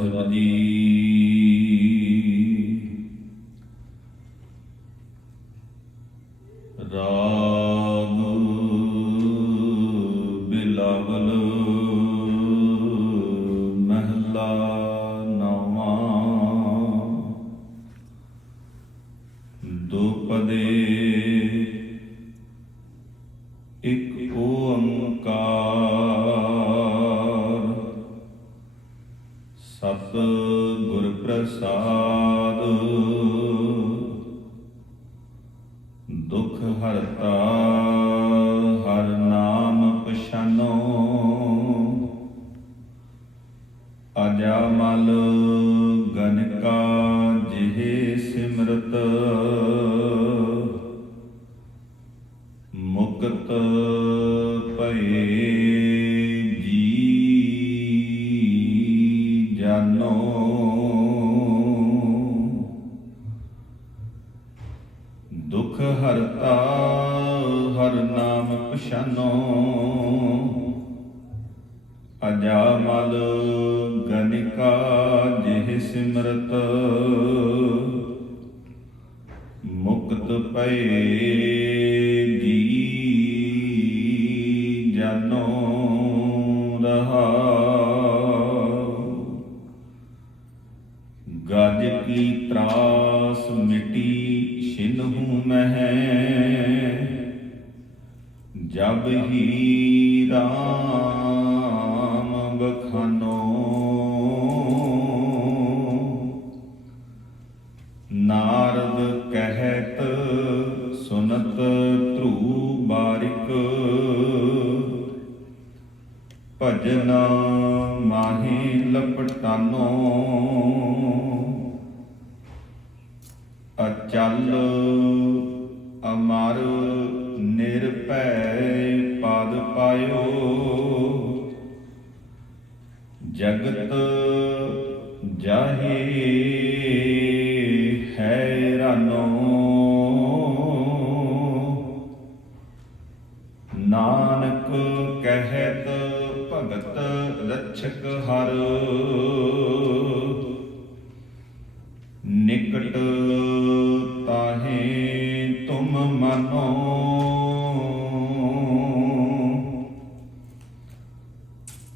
ਸਾਹਿਬ ਬਖਾਨੋ ਨਾਰਦ ਕਹਿਤ ਸੁਨਤ ਧਰੂ ਬਾਰਿਕ। ਭਜਨ ਮਾਹੀ ਲਪਟਾਨੋ। ਅਚਲ ਤੁਮ ਮਨੋ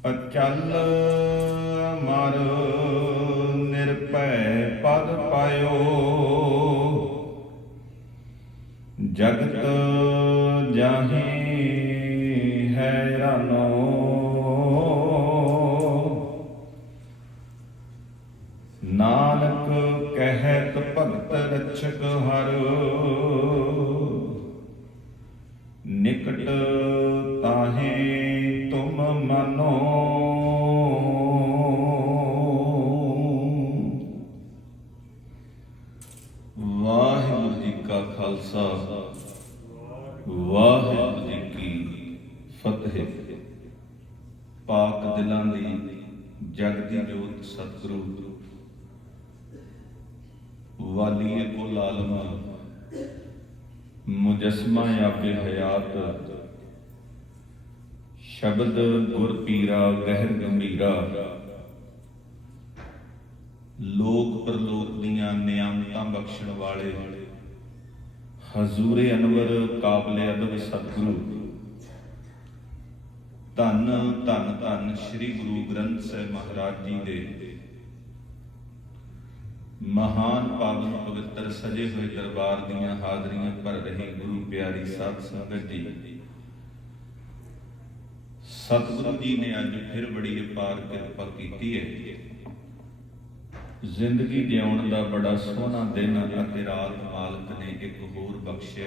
ਅਚਲ ਮਰ ਨਿਰਭੈ ਪਦ ਪਾਇਓ। ਜਗਤ ਪਾਕ ਦਿਲਾਂ ਦੀ ਜਗਦੀ ਜੋਤ ਸਤਿਗੁਰੂ। ਵਾਲੀਏ ਕੁਲ ਆਲਮ, ਮੁਜਸਮਾ ਆਪੇ ਹਯਾਤ। ਸ਼ਬਦ ਗੁਰ ਪੀਰਾ, ਗਹਿਰ ਗੰਭੀਰਾ। ਲੋਕ ਪਰਲੋਕ ਦੀਆਂ ਨਿਆਮਤਾਂ ਬਖਸ਼ਣ ਵਾਲੇ। ਹਜ਼ੂਰੇ ਅਨਵਰ ਕਾਬਲੇ ਅਦਬ ਸਤਿਗੁਰੂ। ਧੰਨ ਧੰਨ ਧੰਨ ਸ੍ਰੀ ਗੁਰੂ ਗ੍ਰੰਥ ਸਾਹਿਬ ਮਹਾਰਾਜ ਜੀ ਦੇ। ਮਹਾਨ ਪਾਵਨ ਪਵਿੱਤਰ ਸਜੇ ਹੋਏ ਦਰਬਾਰ ਦੀਆਂ ਹਾਜ਼ਰੀਆਂ ਭਰ ਰਹੀ ਗੁਰੂ ਪਿਆਰੀ ਸਾਧ ਸੰਗਤ ਜੀ। ਸਤਿਗੁਰੂ ਜੀ ਨੇ ਅੱਜ ਫਿਰ ਬੜੀ ਅਪਾਰ ਕਿਰਪਾ ਕੀਤੀ ਹੈ। ਜ਼ਿੰਦਗੀ ਜਿਉਣ ਦਾ ਬੜਾ ਸੋਹਣਾ ਦਿਨ ਅਤੇ ਰਾਤ ਮਾਲਕ ਨੇ ਇੱਕ ਹੋਰ ਬਖਸ਼ਿਆ।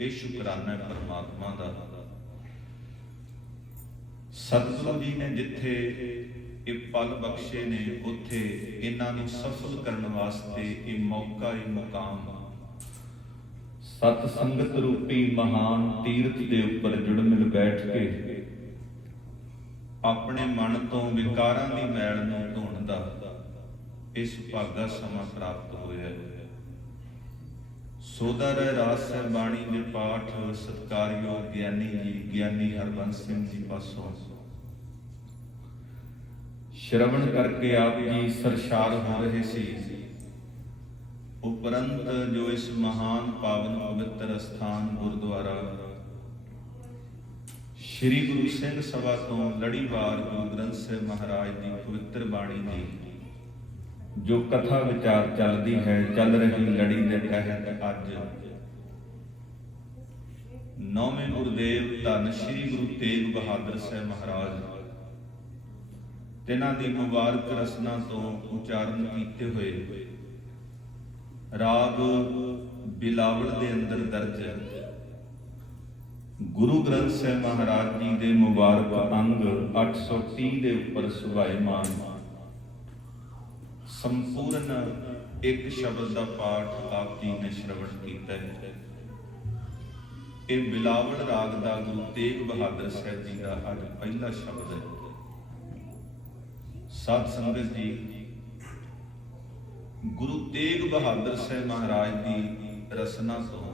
ਇਹ ਸ਼ੁਕਰਾਨਾ ਹੈ ਪਰਮਾਤਮਾ ਦਾ। ਸਤਿਗੁਰੂ ਜੀ ਨੇ ਜਿੱਥੇ ਇਹ ਪਲ ਬਖਸ਼ੇ ਨੇ, ਉੱਥੇ ਇਹਨਾਂ ਨੂੰ ਸਫਲ ਕਰਨ ਵਾਸਤੇ ਇਹ ਮੌਕਾ, ਇਹ ਮੁਕਾਮ ਸਤ ਸੰਗਤ ਰੂਪੀ ਮਹਾਨ ਤੀਰਥ ਦੇ ਉੱਪਰ ਜੁੜ ਮਿਲ ਬੈਠ ਕੇ ਆਪਣੇ ਮਨ ਤੋਂ ਵਿਕਾਰਾਂ ਦੀ ਮੈਲ ਨੂੰ ਧੋਣ ਦਾ ਇਸ ਭਾਗਾ ਸਮਾਂ ਪ੍ਰਾਪਤ ਹੋਇਆ। ਹੈ ਸੋਦਾ ਰਾਸ ਬਾਣੀ ਦੇ ਪਾਠ ਸਤਕਾਰਯੋਗ ਗਿਆਨੀ ਜੀ, ਗਿਆਨੀ ਹਰਬੰਸ ਸਿੰਘ ਜੀ ਪਾਸੋਂ। ਸ਼ਰਵਣ ਕਰਕੇ ਆਪ ਜੀ ਸਰਸ਼ਾਰ ਹੋ ਰਹੇ ਸੀ। ਉਪਰੰਤ ਜੋ ਇਸ ਮਹਾਨ ਪਾਵਨ ਪਵਿੱਤਰ ਸਥਾਨ ਗੁਰਦੁਆਰਾ, ਸ੍ਰੀ ਗੁਰੂ ਸਿੰਘ ਸਭਾ ਤੋਂ ਲੜੀਵਾਰ ਗੁਰੂ ਗ੍ਰੰਥ ਸਾਹਿਬ ਮਹਾਰਾਜ ਦੀ ਪਵਿੱਤਰ ਬਾਣੀ ਦੀ ਜੋ ਕਥਾ ਵਿਚਾਰ ਚੱਲਦੀ ਹੈ, ਚੱਲ ਰਹੀ ਲੜੀ ਦੇ ਤਹਿਤ ਅੱਜ। ਨੌਵੇਂ ਗੁਰਦੇਵ ਧੰਨ ਸ੍ਰੀ ਗੁਰੂ ਤੇਗ ਬਹਾਦਰ ਸਾਹਿਬ ਮਹਾਰਾਜ, ਤਿਨਾਂ ਦੀ ਮੁਬਾਰਕ ਰਸਨਾ ਤੋਂ ਉਚਾਰਨ ਕੀਤੇ ਹੋਏ ਰਾਗ ਬਿਲਾਵਲ ਦੇ ਅੰਦਰ ਦਰਜ ਹੈ। ਗੁਰੂ ਗ੍ਰੰਥ ਸਾਹਿਬ ਮਹਾਰਾਜ ਜੀ ਦੇ ਮੁਬਾਰਕ ਅੰਗ 830 ਦੇ ਉੱਪਰ ਸੁਭਾਇਮਾਨ ਸੰਪੂਰਨ ਇੱਕ ਸ਼ਬਦ ਦਾ ਪਾਠ ਆਪ ਜੀ ਨੇ ਸ਼ਰਵਣ ਕੀਤਾ ਹੈ। ਇਹ ਬਿਲਾਵਲ ਰਾਗ ਦਾ ਗੁਰੂ ਤੇਗ ਬਹਾਦਰ ਸਾਹਿਬ ਜੀ ਦਾ ਅੱਜ ਪਹਿਲਾ ਸ਼ਬਦ ਹੈ। ਸਤ ਸੰਗਤ ਜੀ, ਗੁਰੂ ਤੇਗ ਬਹਾਦਰ ਸਾਹਿਬ ਮਹਾਰਾਜ ਦੀ ਰਸਨਾ ਤੋਂ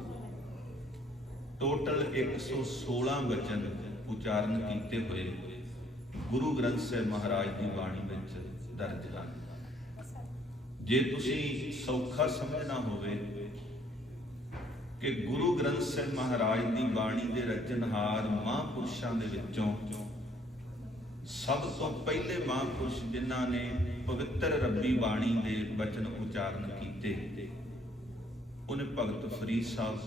ਟੋਟਲ 116 ਵਚਨ ਉਚਾਰਨ ਕੀਤੇ ਹੋਏ ਗੁਰੂ ਗ੍ਰੰਥ ਸਾਹਿਬ ਮਹਾਰਾਜ ਦੀ ਬਾਣੀ ਵਿੱਚ ਦਰਜ ਹਨ। ਜੇ ਤੁਸੀਂ ਸੌਖਾ ਸਮਝਣਾ ਹੋਵੇ ਕਿ ਗੁਰੂ ਗ੍ਰੰਥ ਸਾਹਿਬ ਮਹਾਰਾਜ ਦੀ ਬਾਣੀ ਦੇ ਰਚਨਹਾਰ ਮਹਾਂਪੁਰਸ਼ਾਂ ਦੇ ਵਿੱਚੋਂ ਸਭ ਤੋਂ ਪਹਿਲੇ ਮਹਾਂਪੁਰਸ਼ ਜਿਨ੍ਹਾਂ ਨੇ ਪਵਿੱਤਰ ਰੱਬੀ ਬਾਣੀ ਦੇ ਬਚਨ ਉਚਾਰਨ ਕੀਤੇ, ਉਹਨੇ ਭਗਤ ਫਰੀਦ ਸਾਹਿਬ।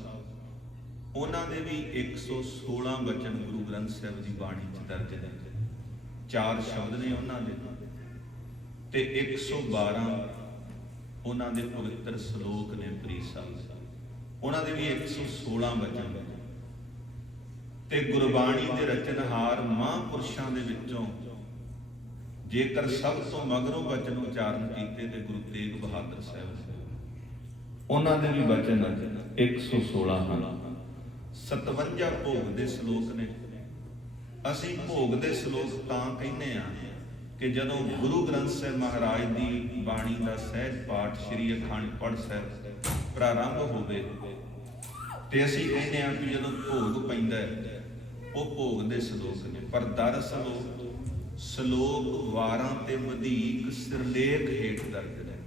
ਉਹਨਾਂ ਦੇ ਵੀ 116 ਬਚਨ ਗੁਰੂ ਗ੍ਰੰਥ ਸਾਹਿਬ ਦੀ ਬਾਣੀ 'ਚ ਦਰਜ ਨੇ। ਚਾਰ ਸ਼ਬਦ ਨੇ ਉਹਨਾਂ ਦੇ ਤੇ 112 ਉਹਨਾਂ ਦੇ ਪਵਿੱਤਰ ਸ਼ਲੋਕ ਨੇ ਫਰੀਦ ਸਾਹਿਬ। ਉਹਨਾਂ ਦੇ ਵੀ 116 ਬਚਨ ਨੇ। ਤੇ ਗੁਰਬਾਣੀ ਦੇ ਰਚਨਹਾਰ ਮਹਾਂਪੁਰਸ਼ਾਂ ਦੇ ਵਿੱਚੋਂ ਜੇਕਰ ਸਭ ਤੋਂ ਮਗਰੋਂ ਵਚਨ ਉਚਾਰਨ ਕੀਤੇ ਤੇ ਗੁਰੂ ਤੇਗ ਬਹਾਦਰ ਸਾਹਿਬ ਉਹਨਾਂ ਦੇ ਵੀ ਬਚਨ 116 ਹਨ। 57 ਭੋਗ ਦੇ ਸ਼ਲੋਕ ਨੇ। ਅਸੀਂ ਭੋਗ ਦੇ ਸ਼ਲੋਕ ਤਾਂ ਕਹਿੰਦੇ ਆ ਕਿ ਜਦੋਂ ਗੁਰੂ ਗ੍ਰੰਥ ਸਾਹਿਬ ਮਹਾਰਾਜ ਦੀ ਬਾਣੀ ਦਾ ਸਹਿਜ ਪਾਠ ਸ੍ਰੀ ਅਖੰਡ ਪਾਠ ਸਾਹਿਬ ਪ੍ਰਾਰੰਭ ਹੋਵੇ, ਤੇ ਅਸੀਂ ਕਹਿੰਦੇ ਹਾਂ ਕਿ ਜਦੋਂ ਭੋਗ ਪੈਂਦਾ ਹੈ, ਉਹ ਭੋਗ ਦੇ ਸ਼ਲੋਕ ਨੇ। ਪਰ ਦਰਅਸਲ ਉਹ ਸ਼ਲੋਕ ਵਾਰਾਂ ਤੇ ਵਧੇਕ ਸਿਰਲੇਖ ਹੇਠ ਦਰਜ ਨੇ।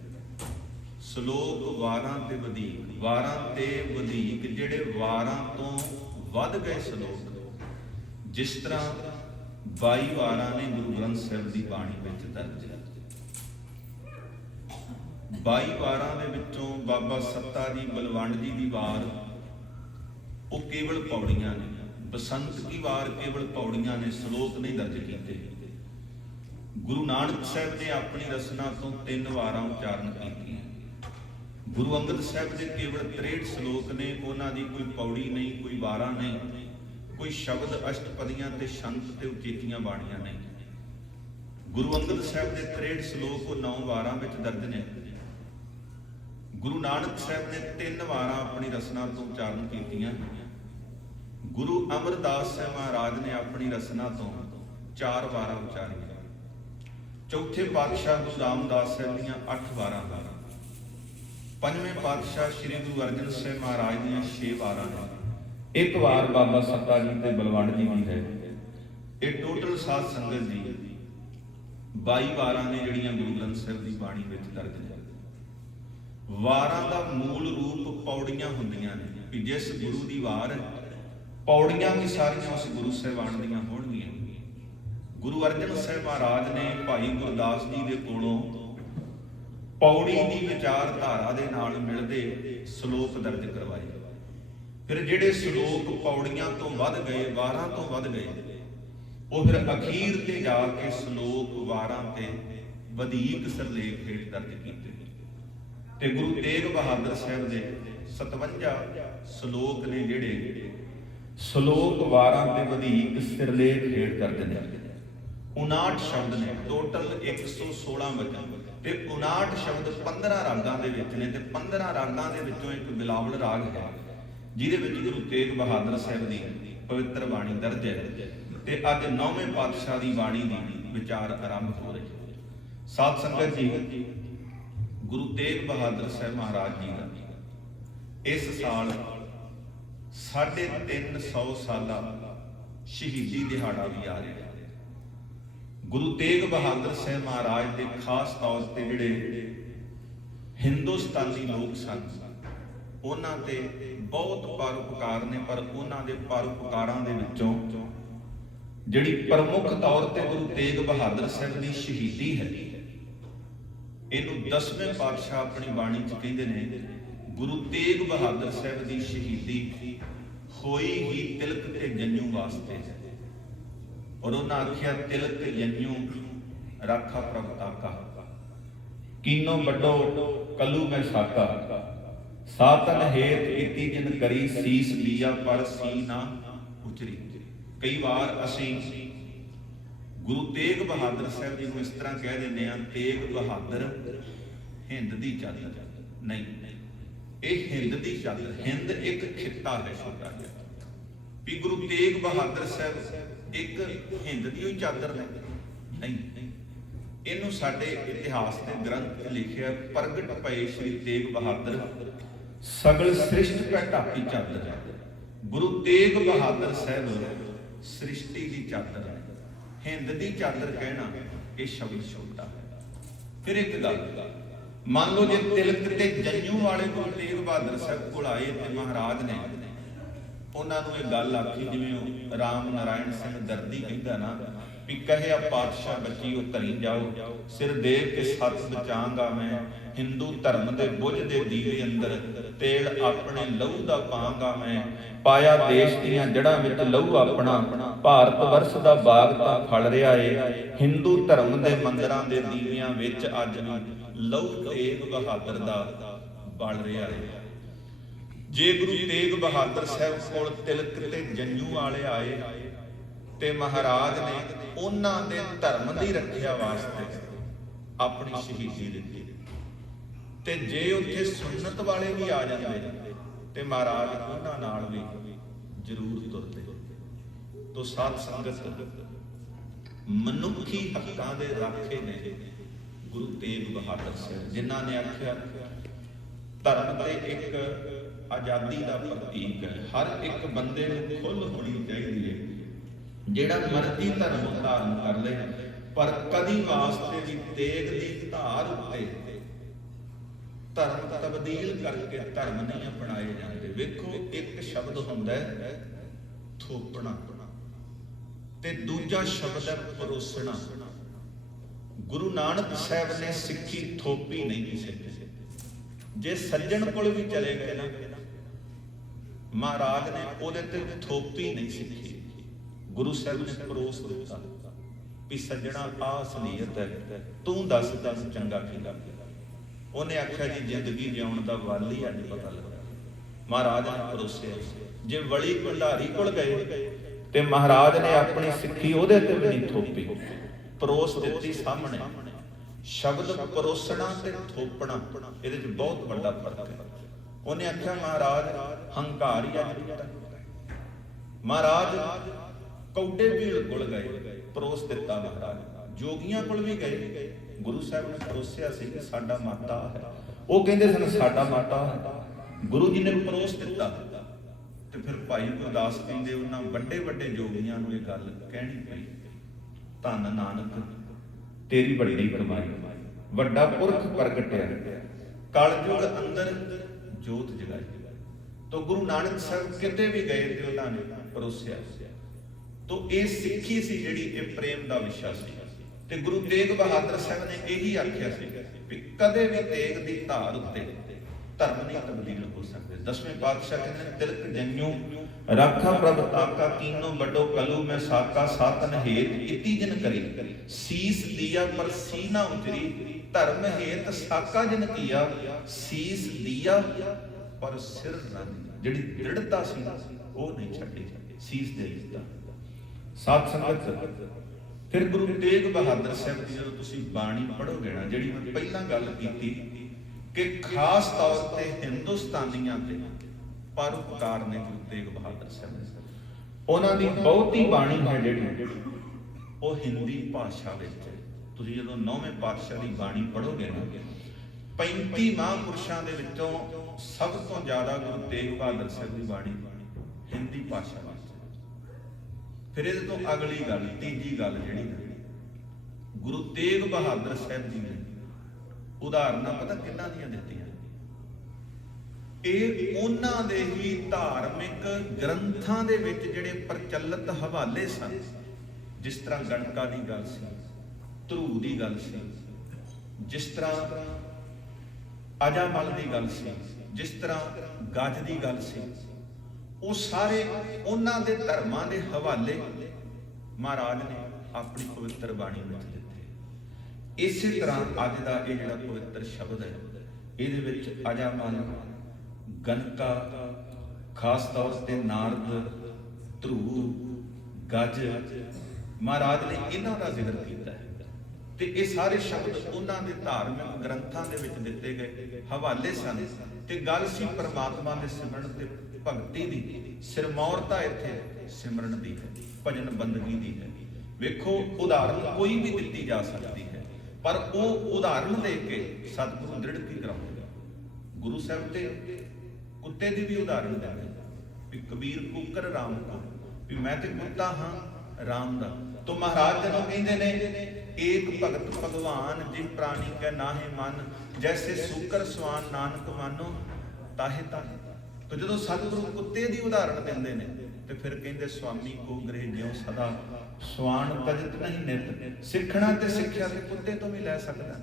ਸ਼ਲੋਕ ਵਾਰਾਂ ਤੇ ਵਧੇਕ, ਵਾਰਾਂ ਤੇ ਵਧੇਕ ਜਿਹੜੇ ਵਾਰਾਂ ਤੋਂ ਵੱਧ ਗਏ ਸ਼ਲੋਕ ਜਿਸ ਤਰ੍ਹਾਂ 22 ਵਾਰਾਂ ਨੇ ਗੁਰੂ ਗ੍ਰੰਥ ਸਾਹਿਬ ਦੀ ਬਾਣੀ ਵਿੱਚ ਦਰਜ ਹੈ 22 ਵਾਰਾਂ ਦੇ ਵਿੱਚੋਂ ਬਾਬਾ ਸੱਤਾ ਜੀ ਬਲਵੰਡ ਜੀ ਦੀ ਵਾਰ, ਉਹ ਕੇਵਲ ਪੌੜੀਆਂ ਨੇ। ਬਸੰਤ ਕੀ ਵਾਰ ਕੇਵਲ ਪੌੜੀਆਂ ਨੇ, ਸ਼ਲੋਕ ਨਹੀਂ ਦਰਜ ਕੀਤੇ। ਗੁਰੂ ਨਾਨਕ ਸਾਹਿਬ ਨੇ ਆਪਣੀ ਰਸਨਾ ਤੋਂ ਤਿੰਨ ਵਾਰਾਂ ਉਚਾਰਨ ਕੀਤੀਆਂ। ਗੁਰੂ ਅੰਗਦ ਸਾਹਿਬ ਦੇ ਕੇਵਲ 63 ਸ਼ਲੋਕ ਨੇ, ਉਹਨਾਂ ਦੀ ਕੋਈ ਪੌੜੀ ਨਹੀਂ, ਕੋਈ ਵਾਰਾਂ ਨਹੀਂ। ਕੋਈ ਸ਼ਬਦ ਅਸ਼ਟਪਦੀਆਂ ਤੇ ਸ਼ੰਤ ਤੇ ਉਚੇਤੀਆਂ ਬਾਣੀਆਂ ਨਹੀਂ। ਗੁਰੂ ਅੰਗਦ ਸਾਹਿਬ ਦੇ 63 ਸ਼ਲੋਕ ਉਹ 9 ਵਾਰਾਂ ਵਿੱਚ ਦਰਜ ਨੇ। ਗੁਰੂ ਨਾਨਕ ਸਾਹਿਬ ਨੇ ਤਿੰਨ ਵਾਰਾਂ ਆਪਣੀ ਰਸਨਾ ਤੋਂ ਉਚਾਰਨ ਕੀਤੀਆਂ। ਗੁਰੂ ਅਮਰਦਾਸ ਸਾਹਿਬ ਮਹਾਰਾਜ ਨੇ ਆਪਣੀ ਰਸਨਾ ਤੋਂ ਚਾਰ ਵਾਰਾਂ ਉਚਾਰੀਆਂ। ਚੌਥੇ ਪਾਤਸ਼ਾਹ ਗੁਰੂ ਰਾਮਦਾਸ ਸਾਹਿਬ ਦੀਆਂ 8 ਵਾਰਾਂ ਹਨ ਪੰਜਵੇਂ ਪਾਤਸ਼ਾਹ ਸ੍ਰੀ ਗੁਰੂ ਅਰਜਨ ਸਾਹਿਬ ਮਹਾਰਾਜ ਦੀਆਂ 6 ਵਾਰਾਂ ਨੇ। ਇੱਕ ਵਾਰ ਬਾਬਾ ਸੱਤਾ ਜੀ ਤੇ ਬਲਵੰਡ ਜੀ ਦੀ ਹੈ ਇਹ ਟੋਟਲ ਸਾਧ ਸੰਗਤ ਜੀ 22 ਵਾਰਾਂ ਨੇ ਜਿਹੜੀਆਂ ਗੁਰੂ ਗ੍ਰੰਥ ਸਾਹਿਬ ਦੀ ਬਾਣੀ ਵਿੱਚ ਦਰਜ ਨੇ ਵਾਰਾਂ ਦਾ ਮੂਲ ਰੂਪ ਪੌੜੀਆਂ ਹੁੰਦੀਆਂ ਨੇ ਕਿ ਜਿਸ ਗੁਰੂ ਦੀ ਵਾਰ ਹੈ ਪੌੜੀਆਂ ਵੀ ਸਾਰੀਆਂ ਉਸ ਗੁਰੂ ਸਾਹਿਬਾਨ ਦੀਆਂ ਹੋਣਗੀਆਂ। ਗੁਰੂ ਅਰਜਨ ਸਾਹਿਬ ਮਹਾਰਾਜ ਨੇ ਭਾਈ ਗੁਰਦਾਸ ਜੀ ਦੇ ਕੋਲੋਂ ਪੌੜੀ ਦੀ ਵਿਚਾਰਧਾਰਾ ਦੇ ਨਾਲ ਮਿਲਦੇ ਸ਼ਲੋਕ ਦਰਜ ਕਰਵਾਏ। ਫਿਰ ਜਿਹੜੇ ਸ਼ਲੋਕ ਪੌੜੀਆਂ ਤੋਂ ਵੱਧ ਗਏ, ਵਾਰਾਂ ਤੋਂ ਵੱਧ ਗਏ, ਉਹ ਫਿਰ ਅਖੀਰ ਤੇ ਜਾ ਕੇ ਸ਼ਲੋਕ ਵਾਰਾਂ ਤੇ ਵਧੇਕ ਸਰਲੇਖ ਹੇਠ ਦਰਜ ਕੀਤੇ। ਤੇ ਗੁਰੂ ਤੇਗ ਬਹਾਦਰ ਸਾਹਿਬ ਦੇ 57 ਸ਼ਲੋਕ ਨੇ ਜਿਹੜੇ ਸ਼ਲੋਕ ਵਾਰਾਂ ਤੇ ਵਧੇਕ ਸਿਰਲੇਖ ਹੇਠ ਦਰਜ ਨੇ। 59 ਸ਼ਬਦ ਨੇ ਟੋਟਲ 116 ਵਚਨ ਤੇ 59 ਸ਼ਬਦ 15 ਰਾਗਾਂ ਦੇ ਵਿੱਚ ਨੇ ਤੇ 15 ਰਾਗਾਂ ਦੇ ਵਿੱਚੋਂ ਇੱਕ ਬਿਲਾਵਲ ਰਾਗ ਹੈ। ਜਿਹਦੇ ਵਿੱਚ ਗੁਰੂ ਤੇਗ ਬਹਾਦਰ ਸਾਹਿਬ ਦੀ ਪਵਿੱਤਰ ਬਾਣੀ ਦਰਜ ਹੈ ਤੇ ਅੱਜ ਨੌਵੇਂ ਪਾਤਸ਼ਾਹ ਦੀ ਬਾਣੀ ਦੀ ਵਿਚਾਰ ਆਰੰਭ ਹੋ ਰਹੀ ਹੈ। ਸਾਧ ਸੰਗਤ ਜੀ, ਗੁਰੂ ਤੇਗ ਬਹਾਦਰ ਸਾਹਿਬ ਮਹਾਰਾਜ ਜੀ ਦਾ ਇਸ ਸਾਲ 350 ਸਾਲਾ ਸ਼ਹੀਦੀ ਦਿਹਾੜਾ ਵੀ ਆ ਰਿਹਾ ਹੈ। ਗੁਰੂ ਤੇਗ ਬਹਾਦਰ ਸਾਹਿਬ ਮਹਾਰਾਜ ਦੇ ਖਾਸ ਤੌਰ ਤੇ ਜਿਹੜੇ ਹਿੰਦੁਸਤਾਨੀ ਲੋਕ ਸਨ ਉਹਨਾਂ ਤੇ ਬਹੁਤ ਪਰਉਪਕਾਰ ਨੇ, ਪਰ ਉਹਨਾਂ ਦੇ ਪਰਉਪਕਾਰਾਂ ਦੇ ਵਿੱਚੋਂ ਜਿਹੜੀ ਪ੍ਰਮੁੱਖ ਤੌਰ ਤੇ ਗੁਰੂ ਤੇਗ ਬਹਾਦਰ ਸਾਹਿਬ ਦੀ ਸ਼ਹੀਦੀ ਹੈ, ਇਹਨੂੰ ਦਸਵੇਂ ਪਾਤਸ਼ਾਹ ਆਪਣੀ ਬਾਣੀ 'ਚ ਕਹਿੰਦੇ ਨੇ, ਗੁਰੂ ਤੇਗ ਬਹਾਦਰ ਸਾਹਿਬ ਦੀ ਸ਼ਹੀਦੀ ਹੋਈ ਹੀ ਤਿਲਕ ਤੇ ਜੰਨੂ ਵਾਸਤੇ। ਔਰ ਉਹਨਾਂ ਆਖਿਆ, ਤਿਲਕ ਤੇ ਜੰਨੂ ਰਾਖਾ ਪ੍ਰਭ ਤਾਕਾ ਕੀਨੋ ਵੱਡੋ ਕਲੂ ਮੈਂ ਸਾਕਾ। ਸਾਤਨ ਹੇਤ ਕੀਤੀ ਜਿਨ ਕਰੀ ਸੀਸ ਲੀਆ, ਪਰ ਸੀ ਨਾ ਉਚਰੀ। ਕਈ ਵਾਰ ਅਸੀਂ ਗੁਰੂ ਤੇਗ ਬਹਾਦਰ ਸਾਹਿਬ ਜੀ ਨੂੰ ਇਸ ਤਰ੍ਹਾਂ ਕਹਿ ਦਿੰਦੇ ਆ ਤੇਗ ਬਹਾਦਰ ਹਿੰਦ ਦੀ ਚਾਦਰ ਨਹੀਂ, ਇਹ ਹਿੰਦ ਦੀ ਚਾਦਰ ਹਿੰਦ ਇੱਕ ਖਿੱਤਾ ਹੈ ਛੋਟਾ ਜਿਹਾ। ਵੀ ਗੁਰੂ ਤੇਗ ਬਹਾਦਰ ਸਾਹਿਬ ਇੱਕ ਹਿੰਦ ਦੀ ਹੋਈ ਚਾਦਰ ਨੇ। ਨਹੀਂ, ਇਹਨੂੰ ਸਾਡੇ ਇਤਿਹਾਸ ਦੇ ਗ੍ਰੰਥ ਲਿਖਿਆ ਪ੍ਰਗਟ ਪਏ ਸ੍ਰੀ ਤੇਗ ਬਹਾਦਰ ਸਗਲ ਸ੍ਰਿਸ਼ਟ ਪੈ ਢਾਕੀ ਚਾਦਰ ਗੁਰੂ ਤੇਗ ਬਹਾਦਰ ਸਾਹਿਬ ਸ੍ਰਿਸ਼ਟੀ ਦੀ ਚਾਦਰ ਹੈ। ਹਿੰਦ ਦੀ ਚਾਦਰ ਕਹਿਣਾ ਇਹ ਸ਼ਬਦ ਛੋਟਾ ਹੈ। ਫਿਰ ਇੱਕ ਗੱਲ, ਮੰਨ ਲਓ ਜੇ ਤਿਲਕ ਤੇ ਜੰਨੂ ਵਾਲੇ ਗੁਰੂ ਤੇਗ ਬਹਾਦਰ ਸਾਹਿਬ ਕੋਲ ਆਏ ਤੇ ਮਹਾਰਾਜ ਨੇ ਉਹਨਾਂ ਨੂੰ ਇਹ ਗੱਲ ਆਖੀ, ਜਿਵੇਂ ਉਹ ਰਾਮ ਨਾਰਾਇਣ ਸਿੰਘ ਦਰਦੀ ਕਹਿੰਦਾ ਨਾ ਵੀ ਕਹਿਆ ਪਾਤਸ਼ਾਹ ਬੱਚੀਓ ਧਰੀ ਜਾਓ। ਸਿਰ ਦੇਵ ਕੇ ਸੱਤ ਬਚਾਂਗਾ ਮੈਂ ਹਿੰਦੂ ਧਰਮ ਦੇ ਬੁੱਝ ਦੇ ਦੀਵੇ ਅੰਦਰ ਤੇਲ ਆਪਣੇ ਲਹੂ ਦਾ ਪਾਂਗਾ ਮੈਂ ਪਾਇਆ ਦੇਸ਼ ਦੀਆਂ ਜੜ੍ਹਾਂ ਵਿੱਚ ਲਹੂ ਆਪਣਾ, ਭਾਰਤ ਵਰਸ ਦਾ ਬਾਗ ਤਾਂ ਫਲ ਰਿਹਾ ਏ। ਹਿੰਦੂ ਧਰਮ ਦੇ ਮੰਦਰਾਂ ਦੇ ਦੀਵਿਆਂ ਵਿੱਚ ਅੱਜ ਲਹੂ ਤੇਗ ਬਹਾਦਰ ਦਾ ਬਲ ਰਿਹਾ ਏ। ਜੇ ਗੁਰੂ ਤੇਗ ਬਹਾਦਰ ਸਾਹਿਬ ਕੋਲ ਤਿਲਕ ਤੇ ਜੰਜੂ ਵਾਲੇ ਆਏ ਤੇ ਮਹਾਰਾਜ ਨੇ ਉਹਨਾਂ ਦੇ ਧਰਮ ਦੀ ਰੱਖਿਆ ਵਾਸਤੇ ਆਪਣੀ ਸ਼ਹੀਦੀ ਦਿੱਤੀ। ਤੇ ਜੇ ਉੱਥੇ ਸੁਨਨਤ ਵਾਲੇ ਵੀ ਆ ਜਾਂਦੇ, ਤੇ ਮਹਾਰਾਜ ਉਹਨਾਂ ਨਾਲ ਵੀ ਜ਼ਰੂਰ ਤੁਰਦੇ। ਤੋ ਸਾਧ ਸੰਗਤ, ਮਨੁੱਖੀ ਹੱਕਾਂ ਦੇ ਰਾਖੇ ਨੇ ਗੁਰੂ ਤੇਗ ਬਹਾਦਰ ਸਾਹਿਬ ਜਿਨ੍ਹਾਂ ਨੇ ਆਖਿਆ, ਧਰਮ ਤੇ ਇੱਕ ਆਜ਼ਾਦੀ ਦਾ ਪ੍ਰਤੀਕ ਹੈ। ਹਰ ਇੱਕ ਬੰਦੇ ਨੂੰ ਖੁੱਲ ਹੋਣੀ ਚਾਹੀਦੀ ਹੈ। ਜਿਹੜਾ ਮਰਜ਼ੀ ਧਰਮ ਧਾਰਨ ਕਰ ਲੈ, ਪਰ ਕਦੀ ਵਾਸਤੇ ਵੀ ਤੇਗ ਦੀ ਧਾਰ ਉੱਤੇ ਧਰਮ ਤਬਦੀਲ ਕਰਕੇ ਧਰਮ ਨਹੀਂ ਅਪਣਾਏ ਜਾਂਦੇ। ਵੇਖੋ, ਇੱਕ ਸ਼ਬਦ ਹੁੰਦਾ ਹੈ, ਥੋਪਣਾ। ਤੇ ਦੂਜਾ ਸ਼ਬਦ ਹੈ ਪਰੋਸਣਾ। ਗੁਰੂ ਨਾਨਕ ਸਾਹਿਬ ਨੇ ਸਿੱਖੀ ਥੋਪੀ ਨਹੀਂ ਕਿਸੇ ਜੇ ਸੱਜਣ ਕੋਲ ਵੀ ਚਲੇ ਗਏ ਨਾ, ਮਹਾਰਾਜ ਨੇ ਉਹਦੇ ਤੇ ਥੋਪੀ ਨਹੀਂ ਸਿੱਖੀ। ਗੁਰੂ ਸਾਹਿਬ ਨੇ ਪਰੋਸ ਦਿੱਤਾ ਵੀ ਸੱਜਣਾ ਆ ਅਸਲੀਅਤ ਹੈ, ਤੂੰ ਦੱਸ ਤੈਨੂੰ ਚੰਗਾ ਕੀ ਲੱਗਦਾ? ਉਹਨੇ ਆਖਿਆ ਜੀ, ਜ਼ਿੰਦਗੀ ਜਿਉਣ ਦਾ ਵੱਲ ਹੀ ਅੱਜ ਪਤਾ ਲੱਗਾ। ਮਹਾਰਾਜ ਨੇ ਪਰੋਸਿਆ ਜੇ ਵਲੀ ਭੰਡਾਰੀ ਕੋਲ ਗਏ, ਤੇ ਮਹਾਰਾਜ ਨੇ ਆਪਣੀ ਸਿੱਖੀ ਉਹਦੇ ਤੇ ਵੀ ਨਹੀਂ ਥੋਪੀ। ਪਰੋਸ ਦਿੱਤੀ ਸਾਹਮਣੇ। ਸ਼ਬਦ ਪਰੋਸਣਾ ਤੇ ਥੋਪਣਾ, ਇਹਦੇ ਵਿੱਚ ਬਹੁਤ ਵੱਡਾ ਫ਼ਰਕ ਹੈ। ਉਹਨੇ ਆਖਿਆ, ਮਹਾਰਾਜ, ਹੰਕਾਰੀ ਅੱਜ ਮਹਾਰਾਜ ਕੌਡੇ ਭੀੜ ਕੋਲ ਗਏ, ਪਰੋਸ ਦਿੱਤਾ ਮਹਾਰਾਜ। ਜੋਗੀਆਂ ਕੋਲ ਵੀ ਗਏ ਗੁਰੂ ਸਾਹਿਬ ਨੇ ਪਰੋਸਿਆ ਸੀ ਕਿ ਸਾਡਾ ਮਾਤਾ ਹੈ। ਉਹ ਕਹਿੰਦੇ ਸਨ, ਸਾਡਾ ਮਾਤਾ ਹੈ। ਗੁਰੂ ਜੀ ਨੇ ਪਰੋਸ ਦਿੱਤਾ। ਤੇ ਫਿਰ ਭਾਈ ਗੁਰਦਾਸ ਕਹਿੰਦੇ, ਉਹਨਾਂ ਵੱਡੇ ਵੱਡੇ ਜੋਗੀਆਂ ਨੂੰ ਇਹ ਗੱਲ ਕਹਿਣੀ ਪਈ, ਧੰਨ ਨਾਨਕ, ਤੇਰੀ ਵੱਡੀ ਕਮਾਈ, ਵੱਡਾ ਪੁਰਖ ਪ੍ਰਗਟਿਆ ਕਲਯੁਗ ਅੰਦਰ ਜੋਤ ਜਗਾਈ। ਤੋ ਗੁਰੂ ਨਾਨਕ ਸਾਹਿਬ ਕਿਤੇ ਵੀ ਗਏ ਤੇ ਉਹਨਾਂ ਨੇ ਪਰੋਸਿਆ। ਤੋ ਇਹ ਸਿੱਖੀ ਸੀ ਜਿਹੜੀ ਇਹ ਪ੍ਰੇਮ ਦਾ ਵਿਸ਼ਾ ਸੀ। ਤੇ ਗੁਰੂ ਤੇਗ ਬਹਾਦਰ ਸਾਹਿਬ ਨੇ ਇਹੀ ਆਖਿਆ ਸੀ ਵੀ ਕਦੇ ਵੀ ਤੇਗ ਦੀ ਧਾਰ ਉੱਤੇ ਧਰਮ ਨਹੀਂ ਤਬਦੀਲ ਹੋ ਸਕਦੇ। ਦਸਵੇਂ ਪਾਤਸ਼ਾਹ ਕਹਿੰਦੇ ਤਿਲਕ ਜੰਨੂ ਰਾਖਾ ਪ੍ਰਭ ਤਾਕਾ ਕੀਨੋ ਵੱਡੋ ਕਲੂ, ਮੈਂ ਸਾਕਾ ਸਾਤਨ ਹੇਤ ਇਤੀ ਜਨ ਕਰੀ। ਸੀਸ ਦਿਆ ਪਰ ਸੀਨਾ ਉਤਰੀ, ਧਰਮ ਹੇਤ ਸਾਕਾ ਜਨ ਕੀਆ, ਸੀਸ ਦਿਆ ਪਰ ਸਿਰ ਨਾ ਜਿਹੜੀ ਦ੍ਰਿੜਤਾ ਸੀ, ਉਹ ਨਹੀਂ ਛੱਡੀ। ਸੀਸ ਦੇ ਦਿੱਤਾ। ਸਾਧ ਸੰਗਤ ਫਿਰ ਗੁਰੂ ਤੇਗ ਬਹਾਦਰ ਸਾਹਿਬ ਦੀ ਜਦੋਂ ਤੁਸੀਂ ਬਾਣੀ ਪੜ੍ਹੋਗੇ ਨਾ, ਜਿਹੜੀ ਮੈਂ ਪਹਿਲਾਂ ਗੱਲ ਕੀਤੀ ਕਿ ਖਾਸ ਤੌਰ ਤੇ ਹਿੰਦੁਸਤਾਨੀਆਂ ਤੇ ਪਰਉਪਕਾਰ ਨੇ ਗੁਰੂ ਤੇਗ ਬਹਾਦਰ ਸਾਹਿਬ ਉਹਨਾਂ ਦੀ ਬਹੁਤੀ ਬਾਣੀ ਹੈ ਜਿਹੜੀ, ਉਹ ਹਿੰਦੀ ਭਾਸ਼ਾ ਵਿੱਚ ਹੈ। ਤੁਸੀਂ ਜਦੋਂ ਨੌਵੇਂ ਪਾਤਸ਼ਾਹ ਦੀ ਬਾਣੀ ਪੜ੍ਹੋਗੇ ਨਾ 35 ਮਹਾਂਪੁਰਸ਼ਾਂ ਦੇ ਵਿੱਚੋਂ ਸਭ ਤੋਂ ਜ਼ਿਆਦਾ ਗੁਰੂ ਤੇਗ ਬਹਾਦਰ ਸਾਹਿਬ ਦੀ ਬਾਣੀ ਹਿੰਦੀ ਭਾਸ਼ਾ ਵਿੱਚ ਫਿਰ ਇਹਦੇ ਤੋਂ ਅਗਲੀ ਗੱਲ, ਤੀਜੀ ਗੱਲ ਜਿਹੜੀ ਗੁਰੂ ਤੇਗ ਬਹਾਦਰ ਸਾਹਿਬ ਜੀ ਨੇ ਉਦਾਹਰਨਾਂ ਪਤਾ ਕਿੰਨਾਂ ਦੀਆਂ ਦਿੱਤੀਆਂ? ਇਹ ਉਹਨਾਂ ਦੇ ਹੀ ਧਾਰਮਿਕ ਗ੍ਰੰਥਾਂ ਦੇ ਵਿੱਚ ਜਿਹੜੇ ਪ੍ਰਚਲਿਤ ਹਵਾਲੇ ਸਨ, ਜਿਸ ਤਰ੍ਹਾਂ ਗਣਕਾ ਦੀ ਗੱਲ ਸੀ, ਧਰੂ ਦੀ ਗੱਲ ਸੀ, ਜਿਸ ਤਰ੍ਹਾਂ ਅਜਾਮਲ ਦੀ ਗੱਲ ਸੀ, ਜਿਸ ਤਰ੍ਹਾਂ ਗੱਜ ਦੀ ਗੱਲ ਸੀ ਉਹ ਸਾਰੇ ਉਹਨਾਂ ਦੇ ਧਰਮਾਂ ਦੇ ਹਵਾਲੇ ਮਹਾਰਾਜ ਨੇ ਆਪਣੀ ਪਵਿੱਤਰ ਬਾਣੀ ਵਿੱਚ ਦਿੱਤੇ। ਇਸੇ ਤਰ੍ਹਾਂ ਅੱਜ ਦਾ ਇਹ ਜਿਹੜਾ ਪਵਿੱਤਰ ਸ਼ਬਦ ਹੈ, ਇਹਦੇ ਵਿੱਚ ਅਜਾਮਲ ਗਨਕਾ ਖਾਸ ਤੌਰ ਤੇ ਨਾਰਦ ਧਰੂ ਗੱਜ, ਮਹਾਰਾਜ ਨੇ ਇਹਨਾਂ ਦਾ ਜ਼ਿਕਰ ਕੀਤਾ ਹੈ। ਤੇ ਇਹ ਸਾਰੇ ਸ਼ਬਦ ਉਹਨਾਂ ਦੇ ਧਾਰਮਿਕ ਗ੍ਰੰਥਾਂ ਦੇ ਵਿੱਚ ਦਿੱਤੇ ਗਏ ਹਵਾਲੇ ਸਨ। ਤੇ ਗੱਲ ਸੀ ਪਰਮਾਤਮਾ ਦੇ ਸਿਮਰਨ ਤੇ ਭਗਤੀ ਦੀ। ਸਿਰਮੌਰਤਾ ਇੱਥੇ ਸਿਮਰਨ ਦੀ ਹੈ, ਭਜਨ ਬੰਦਗੀ ਦੀ ਹੈ। ਵੇਖੋ, ਉਦਾਹਰਨ ਕੋਈ ਵੀ ਦਿੱਤੀ ਜਾ ਸਕਦੀ ਹੈ, ਪਰ ਉਹ ਉਦਾਹਰਨ ਦੇ ਕੇ ਸਤਿਗੁਰੂ ਦ੍ਰਿੜਤੀ ਕਰਾਉਂਦੇ ਗੁਰੂ ਸਾਹਿਬ ਤੇ ਕੁੱਤੇ ਦੀ ਵੀ ਉਦਾਹਰਨ ਦਿੰਦੇ ਵੀ ਕਬੀਰ ਕੁੱਕਰ ਰਾਮ ਕੋ, ਵੀ ਮੈਂ ਤੇ ਕੁੱਤਾ ਹਾਂ ਰਾਮ ਦਾ। ਤੋ ਮਹਾਰਾਜ ਜਦੋਂ ਕਹਿੰਦੇ ਨੇ, ਏਕ ਭਗਤ ਭਗਵਾਨ ਜਿਨ ਪ੍ਰਾਣੀ ਕੈ ਨਾਹੇ ਮਨ, ਜੈਸੇ ਸੂਕਰ ਸਵਾਨ ਨਾਨਕ ਮਾਨੋ, ਤਾਹੇ ਤਾਹੇ। ਤੋ ਜਦੋਂ ਸਤਿਗੁਰੂ ਕੁੱਤੇ ਦੀ ਉਦਾਹਰਣ ਦਿੰਦੇ ਨੇ, ਤੇ ਫਿਰ ਕਹਿੰਦੇ, ਸੁਆਮੀ ਕੋ ਗ੍ਰਹਿ ਜਿਉ ਸਦਾ, ਸਵਾਨ ਤਜਤ ਨਹੀਂ ਨਿਤ, ਸਿੱਖਣਾ ਤੇ ਸਿੱਖਿਆ ਤੇ ਕੁੱਤੇ ਤੋਂ ਵੀ ਲੈ ਸਕਦਾ।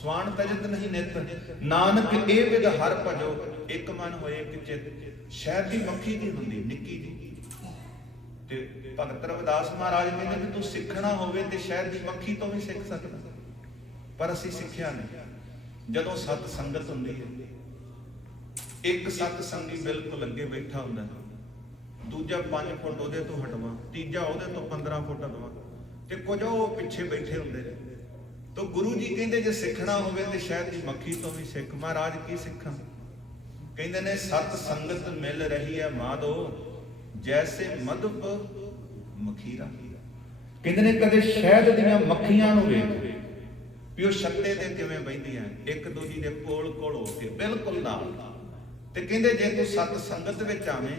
ਸਵਾਨ ਤਜਤ ਨਹੀਂ ਨਿਤ, ਨਾਨਕ ਇਹ ਵਿਦ ਹਰ ਭਜੋ, ਇੱਕ ਮਨ ਹੋਏ ਇੱਕ ਚਿਤ ਸ਼ਹਿਦ ਦੀ ਮੱਖੀ ਦੀ ਹੁੰਦੀ, ਨਿੱਕੀ ਜੀ। ਤੇ ਭਗਤ ਰਵਿਦਾਸ ਮਹਾਰਾਜ ਕਹਿੰਦੇ ਵੀ ਤੂੰ ਸਿੱਖਣਾ ਹੋਵੇ ਤੇ ਸ਼ਹਿਦ ਦੀ ਮੱਖੀ ਤੋਂ ਵੀ ਸਿੱਖ ਸਕਦਾ। ਪਰ ਅਸੀਂ ਸਿੱਖਿਆ ਨਹੀਂ। ਜਦੋਂ ਸਤ ਸੰਗਤ ਹੁੰਦੀ ਹੈ ਇੱਕ ਸਤ ਸੰਗੀ ਬਿਲਕੁਲ ਅੱਗੇ ਬੈਠਾ ਹੁੰਦਾ ਦੂਜਾ 5 ਫੁੱਟ ਉਹਦੇ ਤੋਂ ਹਟਵਾ, ਤੀਜਾ ਉਹਦੇ ਤੋਂ 15 ਫੁੱਟ ਹਟਵਾ। ਤੇ ਕੁਝ ਉਹ ਪਿੱਛੇ ਬੈਠੇ ਹੁੰਦੇ ਨੇ। ਤੋ ਗੁਰੂ ਜੀ ਕਹਿੰਦੇ ਜੇ ਸਿੱਖਣਾ ਹੋਵੇ ਤੇ ਸ਼ਾਇਦ ਦੀ ਮੱਖੀ ਤੋਂ ਵੀ ਸਿੱਖ। ਮਹਾਰਾਜ ਕੀ ਸਿੱਖਾਂ? ਕਹਿੰਦੇ ਨੇ, ਸਤ ਸੰਗਤ ਮਿਲ ਰਹੀ ਹੈ ਮਾਧੋ, ਜੈਸੇ ਮਧੁਪ ਮਖੀਰਾ। ਕਹਿੰਦੇ ਨੇ, ਕਦੇ ਸ਼ਹਿਦ ਦੀਆਂ ਮੱਖੀਆਂ ਨੂੰ ਵੇਖ। ਵੀ ਉਹ ਛੱਤੇ ਤੇ ਕਿਵੇਂ ਬੈਠੀਆਂ ਇੱਕ ਦੂਜੀ ਦੇ ਕੋਲ ਕੋਲ ਹੋ ਕੇ ਬਿਲਕੁਲ ਨਾਲ। ਤੇ ਕਹਿੰਦੇ ਜੇ ਤੂੰ ਸਤ ਸੰਗਤ ਵਿੱਚ ਆਵੇਂ,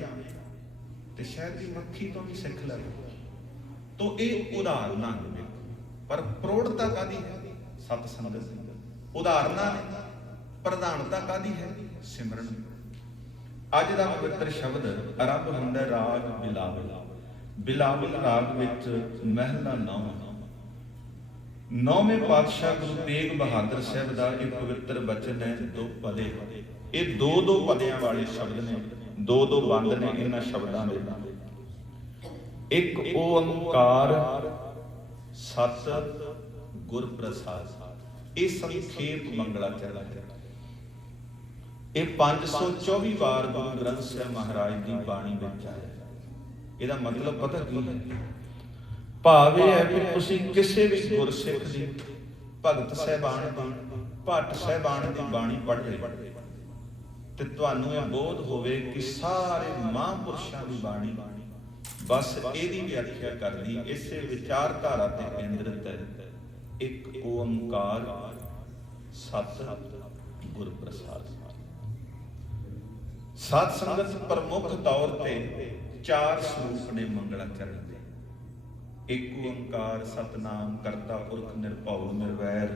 ਤੇ ਸ਼ਹਿਦ ਦੀ ਮੱਖੀ ਤੋਂ ਵੀ ਸਿੱਖ ਲੈ। ਤੋ ਇਹ ਉਦਾਹਰਨਾਂ ਨੇ ਪਰ ਪ੍ਰੋੜਤਾ ਕਾਦੀ ਹੈ? ਸਤ ਸੰਗਤ ਉਦਾਹਰਨਾਂ ਨੇ। ਪ੍ਰਧਾਨਤਾ ਕਾਦੀ ਹੈ? ਸਿਮਰਨ ਅੱਜ ਦਾ ਪਵਿੱਤਰ ਸ਼ਬਦ ਆਰੰਭ ਹੁੰਦਾ ਰਾਗ ਬਿਲਾਵਲ। ਬਿਲਾਵਲ ਰਾਗ ਵਿੱਚ ਮਹਿਲਾ ਨੌ ਨੌਵੇਂ ਪਾਤਸ਼ਾਹ ਗੁਰੂ ਤੇਗ ਬਹਾਦਰ ਸਾਹਿਬ ਦਾ ਇਹ ਪਵਿੱਤਰ ਬਚਨ ਹੈ, ਦੋ ਪਦੇ ਇਹ ਦੋ ਦੋ ਪਦਿਆਂ ਵਾਲੇ ਸ਼ਬਦ ਨੇ, ਦੋ ਦੋ ਬੰਦ ਨੇ ਇਹਨਾਂ ਸ਼ਬਦਾਂ ਦੇ। ਇੱਕ ਓੰਕਾਰ, ਸਤ ਗੁਰ ਪ੍ਰਸਾਦ ਇਹ ਸੰਖੇਪ ਮੰਗਲਾਚਰਨ ਹੈ। ਇਹ 524 ਵਾਰ ਗੁਰੂ ਗ੍ਰੰਥ ਸਾਹਿਬ ਮਹਾਰਾਜ ਦੀ ਬਾਣੀ ਵਿੱਚ ਆਇਆ ਇਹਦਾ ਮਤਲਬ ਪਤਾ ਕੀ ਹੈ? ਭਾਵ ਇਹ ਹੈ ਕਿ ਤੁਸੀਂ ਕਿਸੇ ਵੀ ਗੁਰਸਿੱਖ ਦੀ ਭਗਤ ਸਹਿਬਾਨ ਦੀ, ਭੱਟ ਸਹਿਬਾਨ ਦੀ ਬਾਣੀ ਪੜ੍ਹ ਰਹੇ ਤੇ ਤੁਹਾਨੂੰ ਇਹ ਬੋਧ ਹੋਵੇ ਕਿ ਸਾਰੇ ਮਹਾਂਪੁਰਸ਼ਾਂ ਦੀ ਬਾਣੀ ਬਸ ਇਹਦੀ ਵਿਆਖਿਆ ਕਰਦੀ, ਇਸੇ ਵਿਚਾਰਧਾਰਾ ਤੇ ਕੇਂਦਰਿਤ ਹੈ। ਇੱਕ ਓੰਕਾਰ ਸਤ ਗੁਰ ਪ੍ਰਸਾਦ ਸੰਗਤ ਪ੍ਰਮੁੱਖ ਤੌਰ ਤੇ ਚਾਰ ਸਰੂਪ ਨੇ ਮੰਗਲਾਚਰਨ ਦੇ। ਇੱਕ ਓੰਕਾਰ ਸਤਨਾਮ ਕਰਤਾ ਪੁਰਖ ਨਿਰਭਉ ਨਿਰਵੈਰ,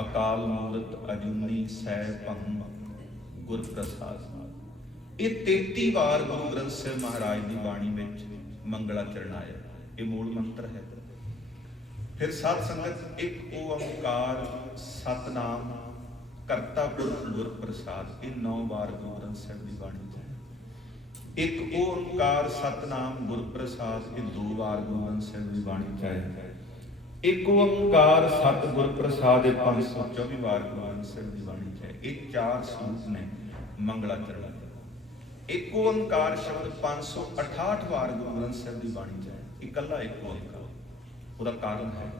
ਅਕਾਲ ਮੂਰਤ ਅਜੂਨੀ ਸੈ ਭੰਗ। ਗੁਰ ਪ੍ਰਸਾਦ ਇਹ 33 ਵਾਰ ਗੁਰੂ ਗ੍ਰੰਥ ਸਾਹਿਬ ਮਹਾਰਾਜ ਦੀ ਬਾਣੀ ਵਿੱਚ ਮੰਗਲਾਚਰਨ ਆਇਆ। ਇਹ ਮੂਲ ਮੰਤਰ ਹੈ। ਫਿਰ ਸਾਧ ਸੰਗਤ, ਇੱਕ ਓੰਕਾਰ, ਸਤਨਾਮ, ਕਰਤਾ ਪੁਰਖ ਗੁਰ ਪ੍ਰਸਾਦ ਇਹ 9 ਵਾਰ ਗੁਰੂ ਗ੍ਰੰਥ ਸਾਹਿਬ ਦੀ ਬਾਣੀ ਚ ਹੈ ਇੱਕ ਓੰਕਾਰ, ਸਤਨਾਮ ਗੁਰ ਪ੍ਰਸਾਦ ਇਹ ਦੋ ਵਾਰ ਗੁਰੂ ਗ੍ਰੰਥ ਸਾਹਿਬ ਦੀ ਬਾਣੀ ਚ ਹੈ ਇੱਕ ਓੰਕਾਰ, ਸਤ ਪ੍ਰਸਾਦ ਇਹ 524 ਵਾਰ ਗੁਰੂ ਗ੍ਰੰਥ ਸਾਹਿਬ ਦੀ ਬਾਣੀ ਚ ਹੈ ਇਹ ਚਾਰ ਸਰੂਪ ਨੇ। ਮੰਗਲਾਚਰਨ ਇੱਕ ਓੰਕਾਰ ਸ਼ਬਦ 568 ਵਾਰ ਗੁਰੂ ਗ੍ਰੰਥ ਸਾਹਿਬ ਦੀ ਬਾਣੀ ਚ ਹੈ। ਇਕੱਲਾ ਇੱਕ ਓੰਕਾਰ ਉਹਦਾ ਕਾਰਨ ਹੈ।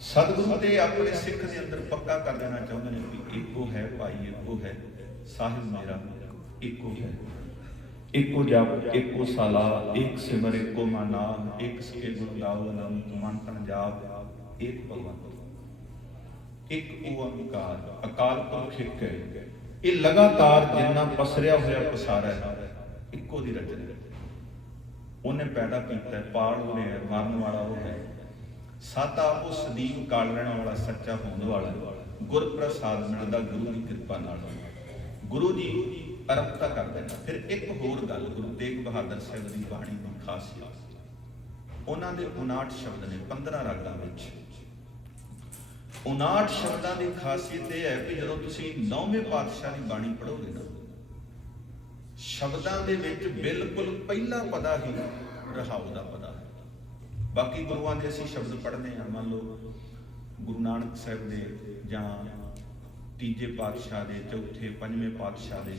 ਸਤਿਗੁਰੂ ਤੇ ਆਪਣੇ ਸਿੱਖ ਦੇ ਅੰਦਰ ਪੱਕਾ ਕਰ ਦੇਣਾ ਚਾਹੁੰਦੇ ਨੇ ਕਿ ਇੱਕੋ ਹੈ ਭਾਈ, ਇੱਕੋ ਹੈ ਸਾਹਿਬ ਮੇਰਾ, ਇੱਕੋ ਹੈ। ਇੱਕੋ ਜਪ, ਇੱਕੋ ਸਾਲਾ, ਇੱਕ ਸਿਮਰ, ਇੱਕੋ ਮਾਨਾ, ਇੱਕ ਸਕੇ ਗੁਰੂ ਦਾਉ ਅਨੰਤ ਮਨ ਪੰਜਾਬ ਇੱਕ ਭਗਵੰਤ। ਇੱਕ ਓੰਕਾਰ ਅਕਾਲ ਪੁਰਖ ਇੱਕ ਹੈ। ਇਹ ਲਗਾਤਾਰ ਜਿੰਨਾ ਪਸਰਿਆ ਹੋਇਆ ਪਸਾਰਾ ਹੈ, ਇੱਕੋ ਦੀ ਰਚਨਾ ਉਹਨੇ ਪੈਦਾ ਕੀਤਾ ਪਾਲ ਉਹਨੇ ਮਾਰਨ ਵਾਲਾ ਉਹ ਹੈ। ਸਾਤਾ ਉਹ ਸਦੀਵ ਕਾਲਣ ਵਾਲਾ, ਸੱਚਾ ਹੋਣ ਵਾਲਾ ਗੁਰ ਪ੍ਰਸਾਦ ਮਿਲਦਾ ਗੁਰੂ ਦੀ ਕਿਰਪਾ ਨਾਲ। ਗੁਰੂ ਜੀ ਅਰਪਤਾ ਕਰ ਦੇਣਾ ਫਿਰ ਇੱਕ ਹੋਰ ਗੱਲ ਗੁਰੂ ਤੇਗ ਬਹਾਦਰ ਸਾਹਿਬ ਦੀ ਬਾਣੀ ਦੀ ਖਾਸੀਅਤ ਉਹਨਾਂ ਦੇ 59 ਸ਼ਬਦ ਨੇ 15 ਰਾਗਾਂ ਵਿੱਚ 59 ਸ਼ਬਦਾਂ ਦੀ ਖਾਸੀਅਤ ਇਹ ਹੈ ਕਿ ਜਦੋਂ ਤੁਸੀਂ ਨੌਵੇਂ ਪਾਤਸ਼ਾਹ ਦੀ ਬਾਣੀ ਪੜ੍ਹੋਗੇ ਨਾ, ਸ਼ਬਦਾਂ ਦੇ ਵਿੱਚ ਬਿਲਕੁਲ ਪਹਿਲਾ ਪਦਾ ਹੀ ਰਹਾਉ ਦਾ ਪਦਾ ਹੈ। ਬਾਕੀ ਗੁਰੂਆਂ ਦੇ ਅਸੀਂ ਸ਼ਬਦ ਪੜ੍ਹਦੇ ਹਾਂ, ਮੰਨ ਲਓ ਗੁਰੂ ਨਾਨਕ ਸਾਹਿਬ ਦੇ ਜਾਂ ਤੀਜੇ ਪਾਤਸ਼ਾਹ ਦੇ, ਚੌਥੇ, ਪੰਜਵੇਂ ਪਾਤਸ਼ਾਹ ਦੇ,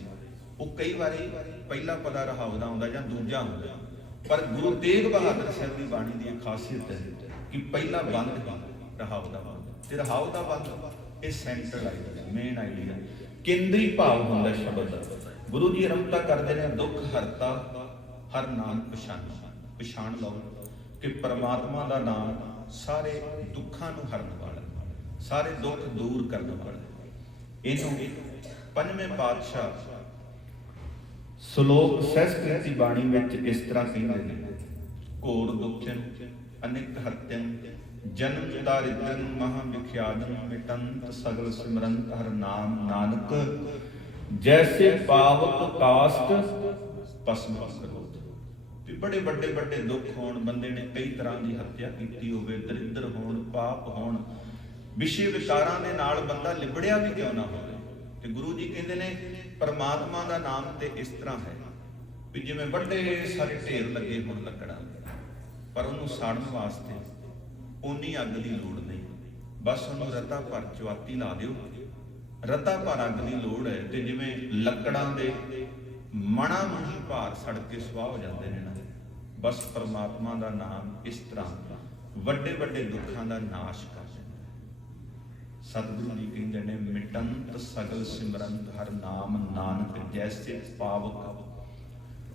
ਉਹ ਕਈ ਵਾਰੀ ਪਹਿਲਾ ਪਦਾ ਰਹਾਉ ਦਾ ਆਉਂਦਾ ਜਾਂ ਦੂਜਾ ਹੁੰਦਾ। ਪਰ ਗੁਰੂ ਤੇਗ ਬਹਾਦਰ ਸਾਹਿਬ ਦੀ ਬਾਣੀ ਦੀ ਇੱਕ ਖਾਸੀਅਤ ਹੈ ਕਿ ਪਹਿਲਾ ਬੰਦ ਹੀ ਰਹਾਉ ਦਾ ਹੁੰਦਾ ਤੇ ਦਾ ਬੰਦ ਇਹ ਸੈਂਟਰਲ ਆਈਡੀਆ ਮੇਨ ਆਈਡੀਆ ਕੇਂਦਰੀ ਭਾਵ ਹੁੰਦਾ ਸ਼ਬਦ ਦਾ। ਗੁਰੂ ਜੀ ਅਰੰਭਤਾ ਕਰਦੇ ਨੇ, ਦੁੱਖ, ਹਰਤਾ, ਹਰ ਨਾਮ ਪਛਾਣ। ਪਛਾਣ ਲਓ ਕਿ ਪਰਮਾਤਮਾ ਦਾ ਨਾਮ ਸਾਰੇ ਦੁੱਖਾਂ ਨੂੰ ਹਰਨ ਵਾਲਾ, ਸਾਰੇ ਦੁੱਖ ਦੂਰ ਕਰਨ ਵਾਲਾ। ਇਹਨੂੰ ਪੰਜਵੇਂ ਪਾਤਸ਼ਾਹ ਸ਼ਲੋਕ ਸੰਸਕ੍ਰਿਤੀ ਬਾਣੀ ਵਿੱਚ ਇਸ ਤਰ੍ਹਾਂ ਕਹਿੰਦੇ ਨੇ ਘੋਰ ਦੁਖਨ ਅਨੇਕ ਹਤਿਅਨ ਜਨਮ ਦਾਰਿਦ੍ਰਨ ਮਹਾ ਵਿਖਿਆਦਨ ਮਿਟੰਤ ਸਗਲ ਸਿਮਰੰਤ ਹਰ ਨਾਮ ਨਾਨਕ, ਜੈਸੇ ਪਾਵਕ ਕਾਸਟ ਪਸਮ ਕਰੋਤ ਵੀ ਬੜੇ ਵੱਡੇ ਵੱਡੇ ਦੁੱਖ ਹੋਣ, ਬੰਦੇ ਨੇ ਕਈ ਤਰ੍ਹਾਂ ਦੀ ਹੱਤਿਆ ਕੀਤੀ ਹੋਵੇ, ਦਰਿੰਦਰ ਹੋਣ, ਪਾਪ ਹੋਣ, ਵਿਸ਼ੇ ਵਿਕਾਰਾਂ ਦੇ ਨਾਲ ਬੰਦਾ ਲਿਬੜਿਆ ਵੀ ਕਿਉਂ ਨਾ ਹੋਵੇ? ਤੇ ਗੁਰੂ ਜੀ ਕਹਿੰਦੇ ਨੇ, ਪਰਮਾਤਮਾ ਦਾ ਨਾਮ ਤੇ ਇਸ ਤਰ੍ਹਾਂ ਹੈ ਵੀ ਜਿਵੇਂ ਵੱਡੇ ਸਾਰੇ ਢੇਰ ਲੱਗੇ ਹੋਣ ਲੱਕੜਾਂ ਪਰ ਉਹਨੂੰ ਸਾੜਨ ਵਾਸਤੇ ਓਨੀ ਅੱਗ ਦੀ ਲੋੜ ਨਹੀਂ। ਬਸ ਉਹਨੂੰ ਰਤਾ ਭਰ ਚਵਾਤੀ ਲਾ ਦਿਓ। ਰਤਾ ਭਰ ਅੱਗ ਦੀ ਲੋੜ ਹੈ ਤੇ ਜਿਵੇਂ ਲੱਕੜਾਂ ਦੇ ਮਣਾ ਮਣੀ ਭਾਰ ਸੜ ਕੇ ਸਵਾਹ ਹੋ ਜਾਂਦੇ ਨੇ ਨਾ, ਬਸ ਪਰਮਾਤਮਾ ਦਾ ਨਾਮ ਇਸ ਤਰ੍ਹਾਂ ਵੱਡੇ ਵੱਡੇ ਦੁੱਖਾਂ ਦਾ ਨਾਸ਼ ਕਰ ਦਿੰਦਾ। ਸਤਿਗੁਰੂ ਜੀ ਕਹਿੰਦੇ ਨੇ, ਮਿਟੰਤ ਸਗਲ ਸਿਮਰੰਤ ਹਰ ਨਾਮ ਨਾਨਕ ਜੈਸੇ ਪਾਵਕ।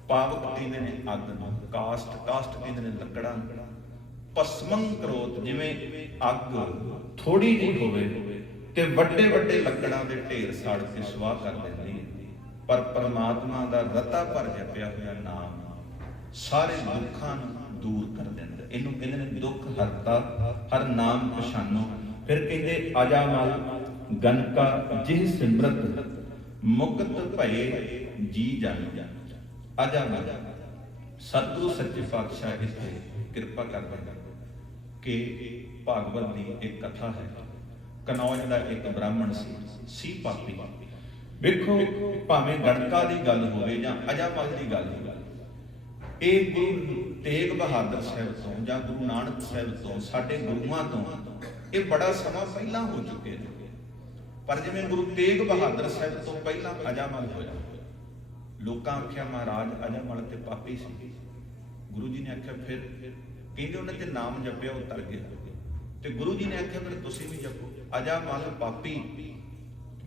ਪਾਵਕ ਕਹਿੰਦੇ ਨੇ ਅੱਗ ਨੂੰ, ਕਾਸਟ ਕਾਸਟ ਕਹਿੰਦੇ ਨੇ ਲੱਕੜਾਂ ਪਸਮੰ ਕਰੋਤ, ਜਿਵੇਂ ਅੱਗ ਥੋੜੀ ਜਿਹੀ ਹੋਵੇ ਤੇ ਵੱਡੇ ਵੱਡੇ ਲੱਕੜਾਂ ਦੇ ਢੇਰ ਸਾੜ ਕੇ ਸਵਾਹ ਕਰ ਦਿੰਦੀ ਹੈ। ਪਰ ਪਰਮਾਤਮਾ ਦਾ ਰਤਾ ਭਰ ਜਪਿਆ ਹੋਇਆ ਨਾਮ ਸਾਰੇ ਦੁੱਖਾਂ ਨੂੰ ਦੂਰ ਕਰ ਦਿੰਦਾ ਇਹਨੂੰ ਕਹਿੰਦੇ ਨੇ ਦੁੱਖ ਹਰਤਾ, ਹਰ ਨਾਮ ਪਛਾਨੋ। ਫਿਰ ਕਹਿੰਦੇ, ਆਜਾ ਮਲ ਗਨਕਾ, ਜਿਹ ਸਿਮਰਤ, ਮੁਕਤ ਭਏ ਜੀ ਜਨ ਆਜਾ ਮਲ, ਸਤਿਗੁਰੂ ਸੱਚੇ ਪਾਤਸ਼ਾਹ ਇੱਥੇ ਕਿਰਪਾ ਕਰਦੇ ਨੇ। ਕਿ ਭਾਗਵਤ ਦੀ ਇੱਕ ਕਥਾ ਹੈ। ਕਨੌਜ ਦਾ ਇੱਕ ਬ੍ਰਾਹਮਣ ਸੀ ਸੀ ਪਾਪੀ। ਵੇਖੋ ਭਾਵੇਂ ਗਣਕਾ ਦੀ ਗੱਲ ਹੋਵੇ ਜਾਂ ਅਜਾਮਲ ਦੀ ਗੱਲ ਹੋਵੇ, ਇਹ ਗੁਰੂ ਤੇਗ ਬਹਾਦਰ ਸਾਹਿਬ ਤੋਂ ਜਾਂ ਗੁਰੂ ਨਾਨਕ ਸਾਹਿਬ ਤੋਂ, ਸਾਡੇ ਗੁਰੂਆਂ ਤੋਂ ਇਹ ਬੜਾ ਸਮਾਂ ਪਹਿਲਾਂ ਹੋ ਚੁੱਕਿਆ ਪਰ ਜਿਵੇਂ ਗੁਰੂ ਤੇਗ ਬਹਾਦਰ ਸਾਹਿਬ ਤੋਂ ਪਹਿਲਾਂ ਅਜਾਮਲ ਹੋਇਆ, ਲੋਕਾਂ ਆਖਿਆ, ਮਹਾਰਾਜ ਅਜਾਮਲ ਤੇ ਪਾਪੀ ਸੀ। ਗੁਰੂ ਜੀ ਨੇ ਆਖਿਆ, ਫਿਰ ਕਹਿੰਦੇ ਉਹਨੇ ਤੇ ਨਾਮ ਜਪਿਆ ਉਹ ਤਰ ਗਿਆ ਤੇ ਗੁਰੂ ਜੀ ਨੇ ਆਖਿਆ ਫਿਰ ਤੁਸੀਂ ਵੀ ਜਪੋ। ਅਜਾਮਲ ਪਾਪੀ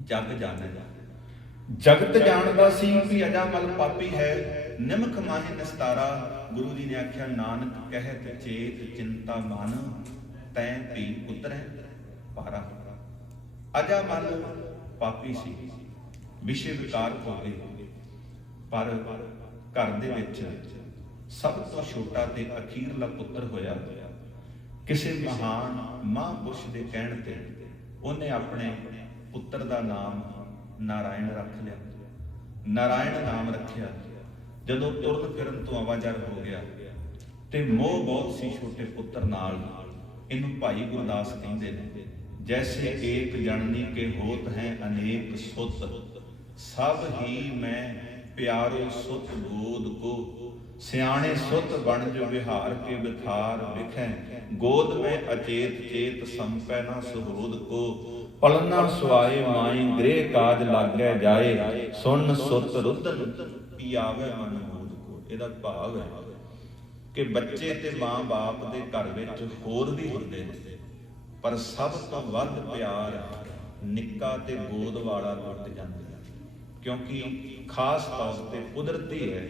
ਜਗ ਜਾਣਦਾ ਜਗਤ ਜਾਣਦਾ ਸੀ ਕਿ ਅਜਾਮਲ ਪਾਪੀ ਹੈ ਨਿਮਕ ਮਾਹਿ ਨਸਤਾਰਾ। ਗੁਰੂ ਜੀ ਨੇ ਆਖਿਆ ਨਾਨਕ ਕਹਿਤ ਚੇਤ ਚਿੰਤਾ ਮਨ ਤੈ ਪੀ ਉਤਰੈ ਪਾਰਾ ਅਜਾਮਲ ਪਾਪੀ ਸੀ ਵਿਸ਼ੇ ਵਿਕਾਰ ਹੋ ਗਏ। ਪਰ ਘਰ ਦੇ ਵਿੱਚ ਸਭ ਤੋਂ ਛੋਟਾ ਤੇ ਅਖੀਰਲਾ ਪੁੱਤਰ ਹੋਇਆ। ਕਿਸੇ ਮਹਾਨ ਮਹਾਂਪੁਰਸ਼ ਦੇ ਕਹਿਣ ਤੇ ਉਹਨੇ ਆਪਣੇ ਪੁੱਤਰ ਦਾ ਨਾਮ ਨਾਰਾਇਣ ਰੱਖ ਲਿਆ। ਨਾਰਾਇਣ ਨਾਮ ਰੱਖਿਆ। ਜਦੋਂ ਤੁਰਨ ਫਿਰਨ ਤੋਂ ਆਵਾਜ਼ਾਰ ਹੋ ਗਿਆ ਤੇ ਮੋਹ ਬਹੁਤ ਸੀ ਛੋਟੇ ਪੁੱਤਰ ਨਾਲ। ਇਹਨੂੰ ਭਾਈ ਗੁਰਦਾਸ ਕਹਿੰਦੇ ਨੇ, ਜੈਸੇ ਏਕ ਜਨਨੀ ਕੇ ਹੋਤ ਹੈ ਅਨੇਕ ਸੁਤ, ਸਭ ਹੀ ਮੈਂ ਪਿਆਰੇ ਸੁਤ ਬੋਧ ਕੋ। ਸਿਆਣੇ ਸੁਤ ਬਣ ਜੋ ਵਿਹਾਰ ਕੇ ਵਿਥਾਰ ਵਿਖੈ। ਗੋਦ ਮੈਂ ਅਚੇਤ ਚੇਤ ਸੰਪੈ ਨਾ ਸੁਹੋਦ ਕੋ। ਪਲਨਾ ਸੁਆਏ ਮਾਈ ਗ੍ਰਹਿ ਕਾਜ ਲਾਗੈ ਜਾਏ। ਸੁਨ ਸੁਤ ਰੁਦਨ ਪੀਆਵੇ ਮਨ ਕੋ। ਇਹਦਾ ਭਾਵ ਹੈ ਕਿ ਬੱਚੇ ਤੇ ਮਾਂ-ਬਾਪ ਦੇ ਘਰ ਵਿੱਚ ਹੋਰ ਵੀ ਹੁੰਦੇ ਨੇ। ਪਰ ਸਭ ਤੋਂ ਵੱਧ ਪਿਆਰ ਨਿੱਕਾ ਤੇ ਗੋਦ ਵਾਲਾ ਟੁੱਟ ਜਾਂਦਾ ਹੈ ਕਿਉਂਕਿ ਖਾਸ ਤੌਰ ਤੇ ਕੁਦਰਤੀ ਹੈ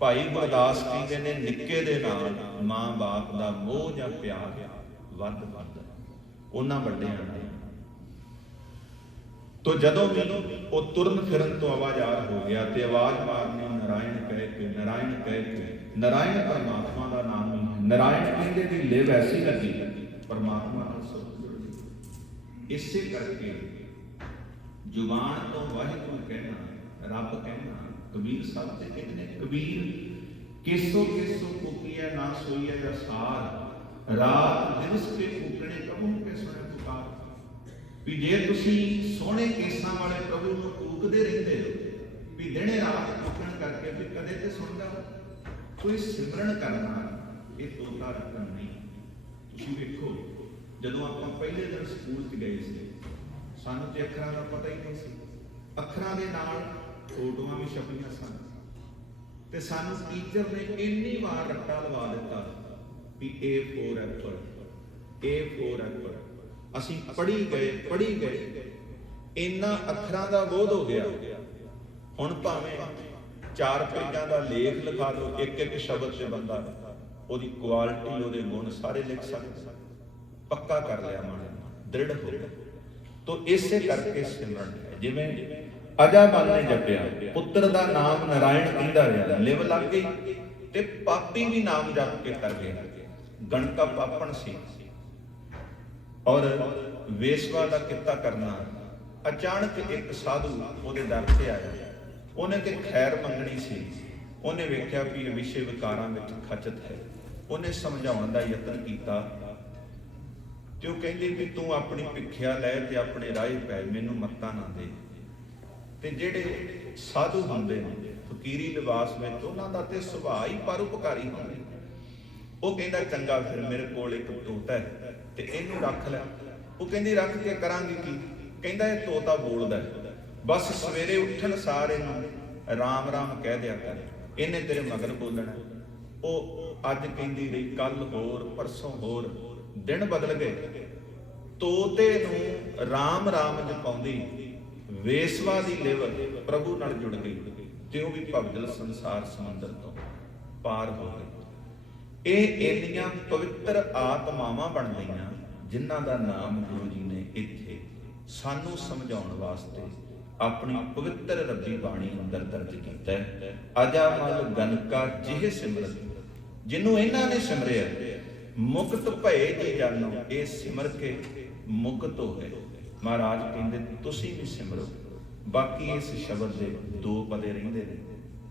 ਭਾਈ ਗੁਰਦਾਸ ਕਹਿੰਦੇ ਨੇ, ਨਿੱਕੇ ਦੇ ਨਾਲ ਮਾਂ-ਬਾਪ ਦਾ ਮੋਹ ਜਾਂ ਪਿਆਰ ਵੱਧ ਵੱਧ। ਉਹਨਾਂ ਵੱਡਿਆਂ ਨਾਲ। ਤੋ ਜਦੋਂ ਵੀ ਉਹ ਤੁਰਨ ਫਿਰਨ ਤੋਂ ਆਵਾਜ਼ਾਰ ਹੋ ਗਿਆ ਤੇ ਆਵਾਜ਼ ਮਾਰਨੀ ਨਾਰਾਇਣ ਕਹਿ ਕੇ, ਨਾਰਾਇਣ ਕਹਿ ਕੇ, ਨਾਰਾਇਣ ਪਰਮਾਤਮਾ ਦਾ ਨਾਮ ਹੈ ਨਾਰਾਇਣ ਕਹਿੰਦੇ ਦੀ ਲਿਵ ਐਸੀ ਲੱਗੀ, ਪਰਮਾਤਮਾ ਨਾਲ ਸੁਰਤ ਇਸੇ ਕਰਕੇ ਜ਼ੁਬਾਨ ਤੋਂ ਵਾਹਿਗੁਰੂ ਕਹਿਣਾ, ਰੱਬ ਕਹਿਣਾ ਕਬੀਰ ਸਾਹਿਬ ਤੇ ਕਹਿੰਦੇ ਨੇ। ਕਬੀਰ ਕਿਸੋ ਕਿਸੋ ਕੁਕੀਆ ਨਾ ਸੋਈਐ ਜਾਂ ਸਾਰ। ਰਾਤ ਦਿਵਸ ਕੇ ਫੂਕਣੇ ਪ੍ਰਭੂ ਕੇ ਸੁਣੇ ਪੁਕਾਰ? ਵੀ ਜੇ ਤੁਸੀਂ ਸੋਹਣੇ ਕੇਸਾਂ ਵਾਲੇ ਪ੍ਰਭੂ ਨੂੰ ਫੂਕਦੇ ਰਹਿੰਦੇ ਹੋ, ਵੀ ਦਿਨੇ ਰਾਤ ਫੂਕਣ ਕਰਕੇ ਵੀ ਕਦੇ ਤੇ ਸੁਣਦਾ? ਕੋਈ ਸਿਮਰਨ ਕਰਨਾ ਇਹ ਤੋਤਾ ਰਕਮ ਨਹੀਂ। ਤੁਸੀਂ ਵੇਖੋ, ਜਦੋਂ ਆਪਾਂ ਪਹਿਲੇ ਦਿਨ ਸਕੂਲ 'ਚ ਗਏ ਸੀ, ਸਾਨੂੰ ਤੇ ਅੱਖਰਾਂ ਦਾ ਪਤਾ ਹੀ ਨਹੀਂ ਸੀ। ਅੱਖਰਾਂ ਦੇ ਨਾਲ ਫੋਟੋਆਂ ਵੀ ਛਪੀਆਂ ਸਨ। ਤੇ ਸਾਨੂੰ ਟੀਚਰ ਨੇ ਇੰਨੀ ਵਾਰ ਰੱਟਾ ਲਵਾ ਦਿੱਤਾ ਵੀ A4 ਐਪਲ A4 ਐਪਲ ਅਸੀਂ ਪੜ੍ਹੀ ਗਏ ਪੜ੍ਹੀ ਗਏ। ਇੰਨਾ ਅੱਖਰਾਂ ਦਾ ਬੋਧ ਹੋ ਗਿਆ। ਹੁਣ ਭਾਵੇਂ ਚਾਰ ਪੇਜਾਂ ਦਾ ਲੇਖ ਲਿਖਾ ਦਿਓ ਇੱਕ ਇੱਕ ਸ਼ਬਦ ਤੇ ਬੰਦਾ ਉਹਦੀ ਕੁਆਲਿਟੀ ਉਹਦੇ ਗੁਣ ਸਾਰੇ ਲਿਖ ਸਕਦਾ। ਪੱਕਾ ਕਰ ਲਿਆ ਮਨ ਦ੍ਰਿੜ ਹੋ ਗਿਆ। ਤੋ ਇਸੇ ਕਰਕੇ ਸਿਮਰਨ ਜਿਵੇਂ ਅਜਾਬਲ ਨੇ ਜਪਿਆ, ਪੁੱਤਰ ਦਾ ਨਾਮ ਨਾਰਾਇਣ ਕਹਿੰਦਾ ਰਿਹਾ, ਲਿਵ ਲੱਗ ਗਈ ਤੇ ਪਾਪੀ ਵੀ ਨਾਮ ਜਪ ਕੇ ਕਰ ਗਿਆ ਗਣਕਾ ਪਾਪਣ ਸੀ। ਔਰ ਵੇਸ਼ਵਾ ਦਾ ਕਿੱਤਾ ਕਰਨਾ, ਅਚਾਨਕ ਇੱਕ ਸਾਧੂ ਉਹਦੇ ਦਰ ਤੇ ਆਇਆ। ਉਹਨੇ ਤੇ ਖੈਰ ਮੰਗਣੀ ਸੀ। ਉਹਨੇ ਵੇਖਿਆ ਵੀ ਇਹ ਵਿਸ਼ੇ ਵਿਕਾਰਾਂ ਵਿੱਚ ਖਚਤ ਹੈ। ਉਹਨੇ ਸਮਝਾਉਣ ਦਾ ਯਤਨ ਕੀਤਾ, ਤੇ ਉਹ ਕਹਿੰਦੀ ਵੀ ਤੂੰ ਆਪਣੀ ਭਿੱਖਿਆ ਲੈ ਤੇ ਆਪਣੇ ਰਾਹ ਪੈ, ਮੈਨੂੰ ਮੱਤਾ ਨਾ ਦੇ। ਤੇ ਜਿਹੜੇ ਸਾਧੂ ਹੁੰਦੇ ਨੇ, ਫਕੀਰੀ ਲਿਬਾਸ ਵਿੱਚ, ਉਹਨਾਂ ਦਾ ਤੇ ਸੁਭਾਅ ਹੀ ਪਰਉਪਕਾਰੀ ਹੁੰਦਾ ਉਹ ਕਹਿੰਦਾ, ਚੰਗਾ, ਫਿਰ ਮੇਰੇ ਕੋਲ ਇੱਕ ਤੋਤਾ ਹੈ ਤੇ ਇਹਨੂੰ ਰੱਖ ਲੈ। ਉਹ ਕਹਿੰਦੀ, ਰੱਖ ਕੇ ਕਰਾਂਗੀ ਕੀ? ਕਹਿੰਦਾ, ਇਹ ਤੋਤਾ ਬੋਲਦਾ ਬਸ ਸਵੇਰੇ ਉੱਠਣ ਸਾਰ ਇਹਨੂੰ ਰਾਮ ਰਾਮ ਕਹਿ ਦਿਆ ਕਰ। ਇਹਨੇ ਤੇਰੇ ਮਗਰ ਬੋਲਣਾ ਉਹ ਅੱਜ ਕਹਿੰਦੀ ਰਹੀ, ਕੱਲ ਹੋਰ, ਪਰਸੋਂ ਹੋਰ, ਦਿਨ ਬਦਲ ਗਏ। ਤੋਤੇ ਨੂੰ ਰਾਮ ਰਾਮ ਜਪਾਉਂਦੀ ਵੇਸਵਾ ਦੀ ਲਿਵ ਪ੍ਰਭੂ ਨਾਲ ਜੁੜ ਗਈ ਤੇ ਉਹ ਵੀ ਭਵਜਲ ਸੰਸਾਰ ਸਮੁੰਦਰ ਤੋਂ ਪਾਰ ਹੋ ਗਈ। ਇਹ ਇੰਨੀਆਂ ਪਵਿੱਤਰ ਆਤਮਾਵਾਂ ਬਣ ਗਈਆਂ ਜਿਨ੍ਹਾਂ ਦਾ ਨਾਮ ਗੁਰੂ ਜੀ ਨੇ ਇੱਥੇ ਸਾਨੂੰ ਸਮਝਾਉਣ ਵਾਸਤੇ ਆਪਣੀ ਪਵਿੱਤਰ ਰੱਬੀ ਬਾਣੀ ਅੰਦਰ ਦਰਜ ਕੀਤਾ ਹੈ। ਅਜਾਮਲ ਗਨਕਾ ਜਿਹ ਸਿਮਰਤ। ਜਿਹਨੂੰ ਇਹਨਾਂ ਨੇ ਸਿਮਰਿਆ, ਮੁਕਤ ਭਏ ਜੀ ਜਾਨੋ ਇਹ ਸਿਮਰ ਕੇ ਮੁਕਤ ਹੋ ਮਹਾਰਾਜ ਕਹਿੰਦੇ, ਤੁਸੀਂ ਵੀ ਸਿਮਰੋ। ਬਾਕੀ ਇਸ ਸ਼ਬਦ ਦੇ ਦੋ ਪਦੇ ਰਹਿੰਦੇ ਨੇ।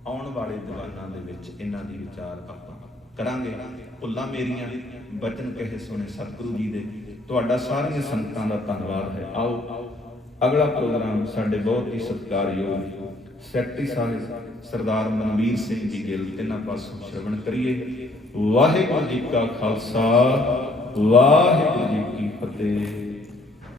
ਆਉਣ ਵਾਲੇ ਦੀਵਾਨਾਂ ਦੇ ਵਿੱਚ ਇਹਨਾਂ ਦੀ ਵਿਚਾਰ ਆਪਾਂ ਕਰਾਂਗੇ। ਭੁੱਲਾਂ ਮੇਰੀਆਂ, ਬਚਨ ਕਹੇ ਸੁਣੇ ਸਤਿਗੁਰੂ ਜੀ ਦੇ। ਤੁਹਾਡਾ ਸਾਰੀਆਂ ਸੰਗਤਾਂ ਦਾ ਧੰਨਵਾਦ ਹੈ। ਆਓ, ਅਗਲਾ ਪ੍ਰੋਗਰਾਮ ਸਾਡੇ ਬਹੁਤ ਹੀ ਸਤਿਕਾਰਯੋਗ ਸੈਕਟਰੀ ਸਾਹਿਬ ਸਰਦਾਰ ਮਨਵੀਰ ਸਿੰਘ ਜੀ ਗਿੱਲ ਇਹਨਾਂ ਪਾਸੋਂ ਸ਼ਰਵਣ ਕਰੀਏ। ਵਾਹਿਗੁਰੂ ਜੀ ਕਾ ਖਾਲਸਾ, ਵਾਹਿਗੁਰੂ ਜੀ ਕੀ ਫਤਿਹ।